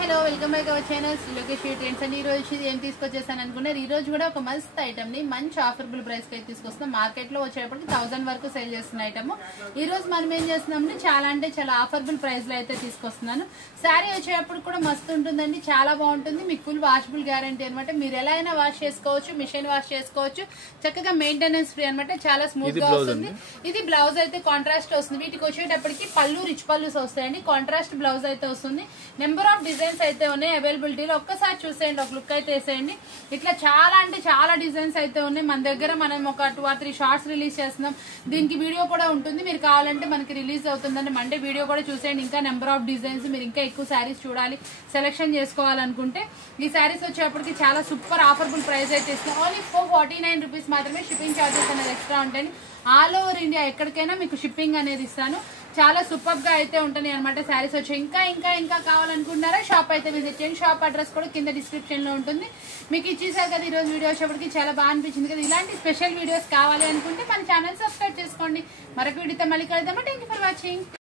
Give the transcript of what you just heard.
Hello welcome back our channel Lokesh trends అండి. ఈ రోజు ఏం తీసుకొచ్చేసాను అనుకున్నారు. ఈ రోజు కూడా ఒక మస్త్ ఐటమ్ ని మంచి ఆఫర్బుల్ ప్రైస్ కి అయితే తీసుకొస్తున్నాం. మార్కెట్ లో వచ్చేటప్పటికి 1000 వరకు సేల్ చేస్తున్న ఐటమ్ ఈ రోజు మనం ఏం చేస్తున్నాం అంటే చాలా ఆఫర్బుల్ ప్రైస్ లో అయితే తీసుకొస్తున్నాను. శారీ వచ్చేటప్పుడు కూడా మస్తు ఉంటుందండి, చాలా బాగుంటుంది. మీకు ఫుల్ వాషబుల్ గ్యారంటీ అనమాట. మీరు ఎలా అయినా వాష్ చేసుకోవచ్చు, మిషన్ వాష్ చేసుకోవచ్చు, చక్కగా మెయింటెనెన్స్ ఫ్రీ అనమాట. చాలా స్మూత్ గా వస్తుంది. ఇది బ్లౌజ్ అయితే కాంట్రాస్ట్ వస్తుంది. వీటికి వచ్చేటప్పటికి పళ్ళు రిచ్ పళ్ళుస్ వస్తాయండి. కాంట్రాస్ట్ బ్లౌజ్ అయితే వస్తుంది. నెంబర్ ఆఫ్ డిజైన్స్ అయితే ఉన్నాయి అవైలబిలిటీలో. ఒక్కసారి చూసేయండి, ఒక లుక్ అయితే వేసేయండి. ఇట్లా చాలా అంటే చాలా డిజైన్స్ అయితే ఉన్నాయి మన దగ్గర. మనం ఒక 2 or 3 షార్ట్స్ రిలీజ్ చేస్తున్నాం. దీనికి వీడియో కూడా ఉంటుంది, మీరు కావాలంటే మనకి రిలీజ్ అవుతుందండి. మండే వీడియో కూడా చూసేయండి. ఇంకా నెంబర్ ఆఫ్ డిజైన్స్, మీరు ఇంకా ఎక్కువ శారీస్ చూడాలి, సెలెక్షన్ చేసుకోవాలనుకుంటే ఈ శారీస్ వచ్చేప్పటికి చాలా సూపర్ ఆఫర్బుల్ ప్రైస్ అయితే ఇస్తున్నాం. ఓన్లీ 449 రూపీస్ మాత్రమే. షిప్పింగ్ ఛార్జెస్ అనేది ఎక్స్ట్రా ఉంటాయి. ఆల్ ఓవర్ ఇండియా ఎక్కడికైనా మీకు షిప్పింగ్ అనేది ఇస్తాను. చాలా సూపర్ గా అయితే ఉంటాయి అనమాట శారీస్ వచ్చి. ఇంకా ఇంకా ఇంకా కావాలనుకుంటున్నారా షాప్ అయితే విజిట్ చేయండి. షాప్ అడ్రస్ కూడా కింద డిస్క్రిప్షన్ లో ఉంటుంది. మీకు ఇచ్చేసారు కదా, ఈ రోజు వీడియో వచ్చేప్పటికి చాలా బాగా అనిపించింది కదా. ఇలాంటి స్పెషల్ వీడియోస్ కావాలి అనుకుంటే మన ఛానల్ సబ్స్క్రైబ్ చేసుకోండి. మరొక వీడియోతో మళ్ళీ కలుద్దామా. Thank you for watching.